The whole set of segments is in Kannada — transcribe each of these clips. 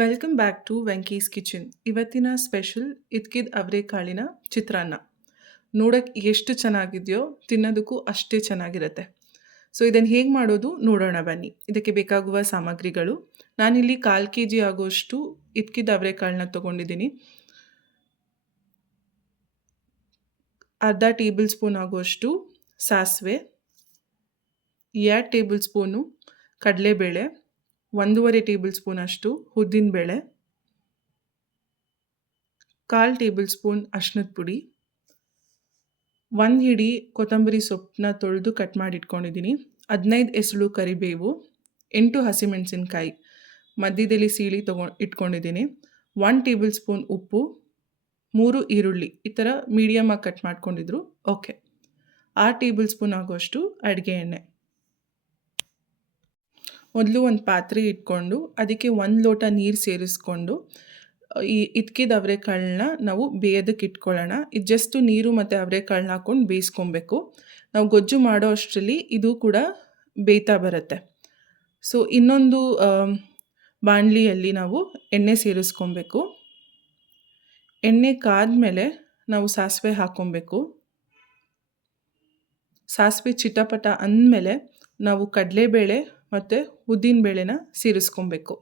Welcome back to Venky's kitchen. ಇವತ್ತಿನ ಸ್ಪೆಷಲ್ ಇದ್ಕಿದ್ ಅವರೆಕಾಳಿನ ಚಿತ್ರಾನ್ನ. ನೋಡೋಕ್ಕೆ ಎಷ್ಟು ಚೆನ್ನಾಗಿದೆಯೋ ತಿನ್ನೋದಕ್ಕೂ ಅಷ್ಟೇ ಚೆನ್ನಾಗಿರುತ್ತೆ. ಸೊ ಇದನ್ನು ಹೇಗೆ ಮಾಡೋದು ನೋಡೋಣ ಬನ್ನಿ. ಇದಕ್ಕೆ ಬೇಕಾಗುವ ಸಾಮಗ್ರಿಗಳು: ನಾನಿಲ್ಲಿ 1/4 kg ಆಗುವಷ್ಟು ಇದ್ಕಿದ್ ಅವರೆಕಾಳನ್ನ ತೊಗೊಂಡಿದ್ದೀನಿ. ಅರ್ಧ ಟೇಬಲ್ ಸ್ಪೂನ್ ಆಗುವಷ್ಟು ಸಾಸಿವೆ, 2 ಟೇಬಲ್ ಸ್ಪೂನು ಕಡಲೆಬೇಳೆ, 1.5 ಟೇಬಲ್ ಸ್ಪೂನ್ ಅಷ್ಟು ಉದ್ದಿನಬೇಳೆ, 1/4 ಟೇಬಲ್ ಸ್ಪೂನ್ ಅರಿಶಿಣದ ಪುಡಿ, 1 ಹಿಡಿ ಕೊತ್ತಂಬರಿ ಸೊಪ್ಪನ್ನ ತೊಳೆದು ಕಟ್ ಮಾಡಿ ಇಟ್ಕೊಂಡಿದ್ದೀನಿ, 15 ಎಸಳು ಕರಿಬೇವು, 8 ಹಸಿಮೆಣಸಿನ್ಕಾಯಿ ಮಧ್ಯದಲ್ಲಿ ಸೀಳಿ ಇಟ್ಕೊಂಡಿದ್ದೀನಿ, 1 ಟೇಬಲ್ ಸ್ಪೂನ್ ಉಪ್ಪು, 3 ಈರುಳ್ಳಿ ಈ ಥರ ಮೀಡಿಯಮಾಗಿ ಕಟ್ ಮಾಡ್ಕೊಂಡಿದ್ರು ಓಕೆ, 6 ಟೇಬಲ್ ಸ್ಪೂನ್ ಆಗುವಷ್ಟು ಅಡುಗೆ ಎಣ್ಣೆ. ಮೊದಲು ಒಂದು ಪಾತ್ರೆ ಇಟ್ಕೊಂಡು ಅದಕ್ಕೆ 1 ಲೋಟ ನೀರು ಸೇರಿಸ್ಕೊಂಡು ಈ ಇದ್ಕಿದ ಅವರೆಕಾಳನ್ನ ನಾವು ಬೇಯೋದಕ್ಕೆ ಇಟ್ಕೊಳ್ಳೋಣ. ಇದು ಜಸ್ಟು ನೀರು ಮತ್ತು ಅವರೆಕಾಳನ್ನ ಹಾಕ್ಕೊಂಡು ಬೇಯಿಸ್ಕೊಬೇಕು. ನಾವು ಗೊಜ್ಜು ಮಾಡೋ ಅಷ್ಟರಲ್ಲಿ ಇದು ಕೂಡ ಬೇಯ್ತಾ ಬರುತ್ತೆ. ಸೊ ಇನ್ನೊಂದು ಬಾಣಲಿಯಲ್ಲಿ ನಾವು ಎಣ್ಣೆ ಸೇರಿಸ್ಕೊಬೇಕು. ಎಣ್ಣೆ ಕಾದ್ಮೇಲೆ ನಾವು ಸಾಸಿವೆ ಹಾಕ್ಕೊಬೇಕು. ಸಾಸಿವೆ ಚಿಟಪಟ ಅಂದಮೇಲೆ ನಾವು ಕಡಲೆಬೇಳೆ ಮತ್ತು ಉದ್ದಿನಬೇಳೆನ ಸೇರಿಸ್ಕೊಬೇಕು.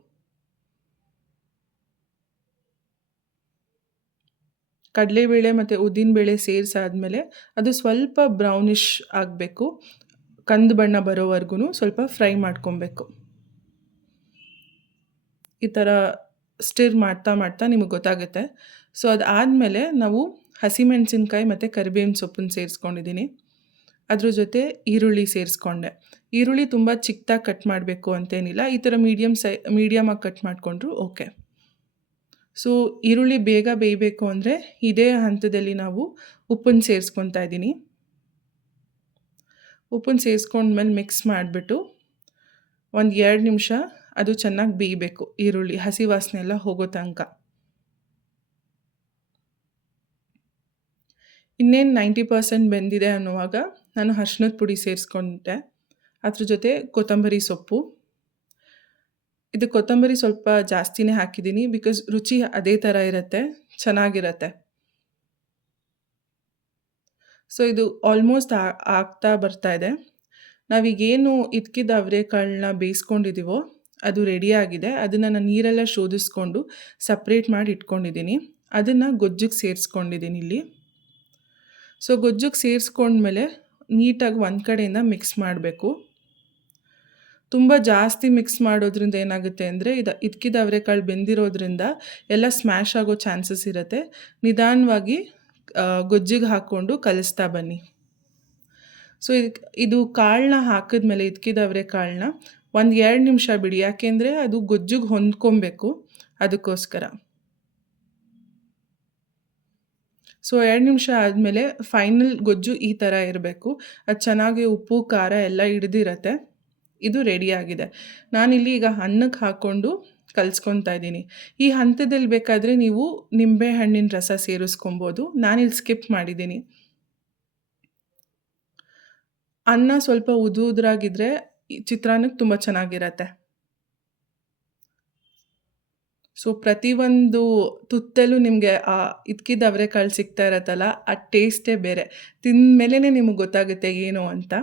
ಕಡಲೆಬೇಳೆ ಮತ್ತು ಉದ್ದಿನಬೇಳೆ ಸೇರಿಸಾದ್ಮೇಲೆ ಅದು ಸ್ವಲ್ಪ ಬ್ರೌನಿಷ್ ಆಗಬೇಕು. ಕಂದು ಬಣ್ಣ ಬರೋವರೆಗೂ ಸ್ವಲ್ಪ ಫ್ರೈ ಮಾಡ್ಕೊಬೇಕು. ಈ ಥರ ಸ್ಟಿರ್ ಮಾಡ್ತಾ ಮಾಡ್ತಾ ನಿಮಗೆ ಗೊತ್ತಾಗುತ್ತೆ. ಸೊ ಅದಾದಮೇಲೆ ನಾವು ಹಸಿಮೆಣಸಿನ್ಕಾಯಿ ಮತ್ತು ಕರಿಬೇವಿನ ಸೊಪ್ಪನ್ನು ಸೇರಿಸ್ಕೊಂಡಿದ್ದೀನಿ. ಅದ್ರ ಜೊತೆ ಈರುಳ್ಳಿ ಸೇರಿಸ್ಕೊಂಡೆ. ಈರುಳ್ಳಿ ತುಂಬ ಚಿಕ್ಕದಾಗಿ ಕಟ್ ಮಾಡಬೇಕು ಅಂತೇನಿಲ್ಲ, ಈ ಥರ ಮೀಡಿಯಮಾಗಿ ಕಟ್ ಮಾಡಿಕೊಂಡ್ರು ಓಕೆ. ಸೊ ಈರುಳ್ಳಿ ಬೇಗ ಬೇಯಬೇಕು ಅಂದರೆ ಇದೇ ಹಂತದಲ್ಲಿ ನಾವು ಉಪ್ಪನ್ನು ಸೇರಿಸ್ಕೊತಾ ಇದ್ದೀನಿ. ಉಪ್ಪನ್ನು ಸೇರಿಸ್ಕೊಂಡ್ಮೇಲೆ ಮಿಕ್ಸ್ ಮಾಡಿಬಿಟ್ಟು ಒಂದು 2 ನಿಮಿಷ ಅದು ಚೆನ್ನಾಗಿ ಬೇಯಬೇಕು. ಈರುಳ್ಳಿ ಹಸಿ ವಾಸನೆ ಎಲ್ಲ ಹೋಗೋ ತನಕ. ಇನ್ನೇನು 90% ಬೆಂದಿದೆ ಅನ್ನುವಾಗ ನಾನು ಅರಿಶಿಣದ ಪುಡಿ ಸೇರಿಸ್ಕೊಂಡೆ. ಅದ್ರ ಜೊತೆ ಕೊತ್ತಂಬರಿ ಸೊಪ್ಪು. ಇದು ಕೊತ್ತಂಬರಿ ಸ್ವಲ್ಪ ಜಾಸ್ತಿನೇ ಹಾಕಿದ್ದೀನಿ, ಬಿಕಾಸ್ ರುಚಿ ಅದೇ ಥರ ಇರುತ್ತೆ, ಚೆನ್ನಾಗಿರುತ್ತೆ. ಸೊ ಇದು ಆಲ್ಮೋಸ್ಟ್ ಆಗ್ತಾ ಬರ್ತಾ ಇದೆ. ನಾವೀಗೇನು ಇದ್ಕಿದ ಅವರೆಕಾಳನ್ನ ಬೇಯಿಸ್ಕೊಂಡಿದ್ದೀವೋ ಅದು ರೆಡಿಯಾಗಿದೆ. ಅದನ್ನು ನಾನು ನೀರೆಲ್ಲ ಶೋಧಿಸ್ಕೊಂಡು ಸಪ್ರೇಟ್ ಮಾಡಿ ಇಟ್ಕೊಂಡಿದ್ದೀನಿ. ಅದನ್ನು ಗೊಜ್ಜಿಗೆ ಸೇರಿಸ್ಕೊಂಡಿದ್ದೀನಿ ಇಲ್ಲಿ. ಸೊ ಗೊಜ್ಜಿಗೆ ಸೇರಿಸ್ಕೊಂಡ್ಮೇಲೆ ನೀಟಾಗಿ ಒಂದು ಕಡೆಯಿಂದ ಮಿಕ್ಸ್ ಮಾಡಬೇಕು. ತುಂಬ ಜಾಸ್ತಿ ಮಿಕ್ಸ್ ಮಾಡೋದ್ರಿಂದ ಏನಾಗುತ್ತೆ ಅಂದರೆ ಇದ್ಕಿದ ಅವರೆಕಾಳು ಬೆಂದಿರೋದ್ರಿಂದ ಎಲ್ಲ ಸ್ಮ್ಯಾಶ್ ಆಗೋ ಚಾನ್ಸಸ್ ಇರುತ್ತೆ. ನಿಧಾನವಾಗಿ ಗೊಜ್ಜಿಗೆ ಹಾಕ್ಕೊಂಡು ಕಲಿಸ್ತಾ ಬನ್ನಿ. ಸೊ ಇದು ಕಾಳನ್ನ ಹಾಕಿದ್ಮೇಲೆ ಇದ್ಕಿದ ಅವರೆಕಾಳನ್ನ ಒಂದು 2 ನಿಮಿಷ ಬಿಡಿ, ಯಾಕೆಂದರೆ ಅದು ಗೊಜ್ಜಿಗೆ ಹೊಂದ್ಕೊಬೇಕು, ಅದಕ್ಕೋಸ್ಕರ. ಸೊ 2 ನಿಮಿಷ ಆದಮೇಲೆ ಫೈನಲ್ ಗೊಜ್ಜು ಈ ಥರ ಇರಬೇಕು. ಅದು ಚೆನ್ನಾಗಿ ಉಪ್ಪು ಖಾರ ಎಲ್ಲ ಹಿಡ್ದಿರತ್ತೆ. ಇದು ರೆಡಿಯಾಗಿದೆ. ನಾನಿಲ್ಲಿ ಈಗ ಅನ್ನಕ್ಕೆ ಹಾಕ್ಕೊಂಡು ಕಲಿಸ್ಕೊತಾ ಇದ್ದೀನಿ. ಈ ಹಂತದಲ್ಲಿ ಬೇಕಾದರೆ ನೀವು ನಿಂಬೆ ಹಣ್ಣಿನ ರಸ ಸೇರಿಸ್ಕೊಬೋದು. ನಾನಿಲ್ಲಿ ಸ್ಕಿಪ್ ಮಾಡಿದ್ದೀನಿ. ಅನ್ನ ಸ್ವಲ್ಪ ಉದುರಾಗಿದ್ದರೆ ಚಿತ್ರಾನ್ನಕ್ಕೆ ತುಂಬ ಚೆನ್ನಾಗಿರತ್ತೆ. ಸೊ ಪ್ರತಿಯೊಂದು ತುತ್ತಲ್ಲೂ ನಿಮಗೆ ಇದ್ಕಿದ ಅವರೆಕಾಳು ಸಿಗ್ತಾ ಇರತ್ತಲ್ಲ, ಆ ಟೇಸ್ಟೇ ಬೇರೆ. ತಿಂದಮೇಲೆ ನಿಮಗೆ ಗೊತ್ತಾಗುತ್ತೆ ಏನು ಅಂತ.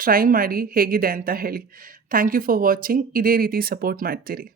ಟ್ರೈ ಮಾಡಿ ಹೇಗಿದೆ ಅಂತ ಹೇಳಿ. Thank you for watching. ಇದೇ ರೀತಿ ಸಪೋರ್ಟ್ ಮಾಡ್ತೀರಿ.